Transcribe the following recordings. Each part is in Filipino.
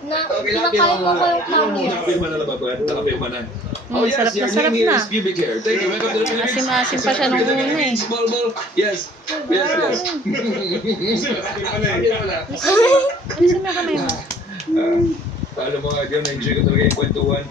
Pinakain mo ko yung kami. Nakapirma na ba ba? Nakapirma na. Sarap na sarap na. Pubic hair. Thank you. Welcome to the Philippines. Asim-asim pa siya nung una eh. Small ball. Yes. Yes, yes. Ano sa mga kamay mo? Alam mo nga, Dion, na-enjoy ko talaga yung kwentuhan.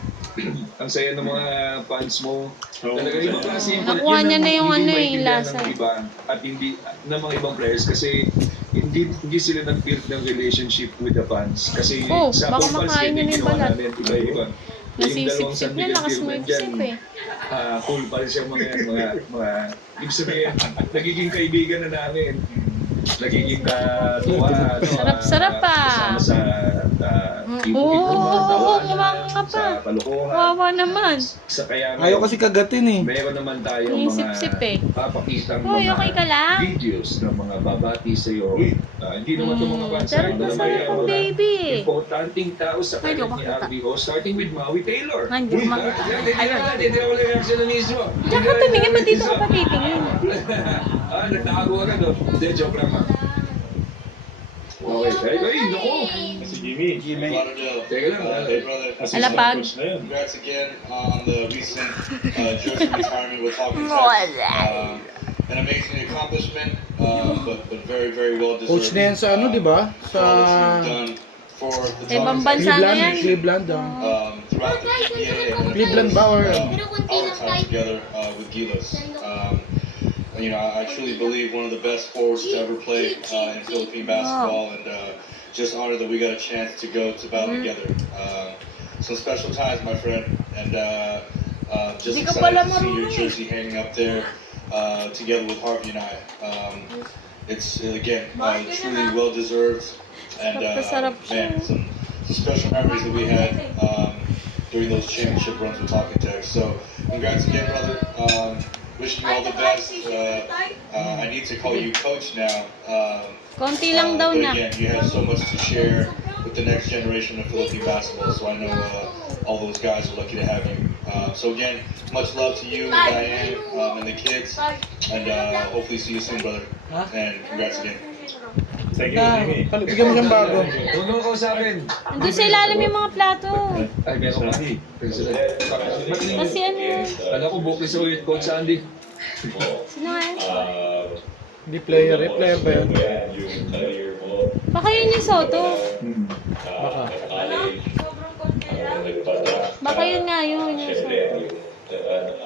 Ang saya ng mga fans mo. Talaga ibang klase yung Nakuha niya na yung ano eh, lasa. ng iba at hindi ng mga ibang players kasi hindi sila nag-build ng relationship with the fans kasi sa baka Pulpals makain niya na yung balat. iba-iba. Nasisip-sip niya, lakas mo isip eh. Cool pa rin siya mga ibig sabihin, nagiging kaibigan na namin. Nagiging katuwa. Sarap-sarap pa. Kasama sa kumaka pa. sa kalokohan. Wawa naman. Sa kaya Ayaw kasi kagatin eh. meron naman tayong Naisip-sip eh. papakitang Hoy, okay ka lang? videos ng mga babati sa'yo. Hindi naman ito mga bansa. Sarap na sarap ang baby. Importanting tao sa Pwede kanya ko ni makita. RBO, starting with Maui Taylor. Hindi ko makita. Ayun. Hindi ako lang reaction na mismo. Diyan ka tumingin, ba't dito ka pa titingin? Nagtakago agad doon. Hindi, joke lang ha. Okay. Ay, naku. Si Jimmy. Lauderdale. Teka lang. Hey, brother. Alapag. Congrats again on the recent jersey retirement with Talking Tech. An amazing accomplishment, but very, very well deserved. Coach na yan sa ano, di ba? Sa For the Ibang Talking bansa Tech na yan. Cleveland. throughout the PBA and Cleveland ba or our time together with Gilas. You know, I truly believe one of the best forwards to ever play in Philippine basketball, and just honored that we got a chance to go to battle together. Some special times, my friend, and just excited to see your jersey hanging up there together with Harvey and I. It's again truly well deserved, and man, some special memories that we had during those championship runs with Talking Tech. So, congrats again, brother. Wishing you all the best. I need to call you coach now. Konti lang daw But na. again, you have so much to share with the next generation of Philippine basketball. So I know all those guys are lucky to have you. So again, much love to you, Diane, and the kids. And hopefully see you soon, brother. And congrats again. Bigyan mo siyang bago. Huwag mo kausapin. Nandun sa ilalim yung mga plato. Ay, meron ka. Kasi ano, Alam ko, buki sa ulit, Coach Andy. sino nga? Hindi player eh. Player ba yun? Baka yun yung Soto. Baka. Baka yun nga yun yung Soto.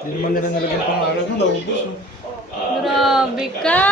Hindi naman nila nalagyan pangalan. Naubos. Grabe ka!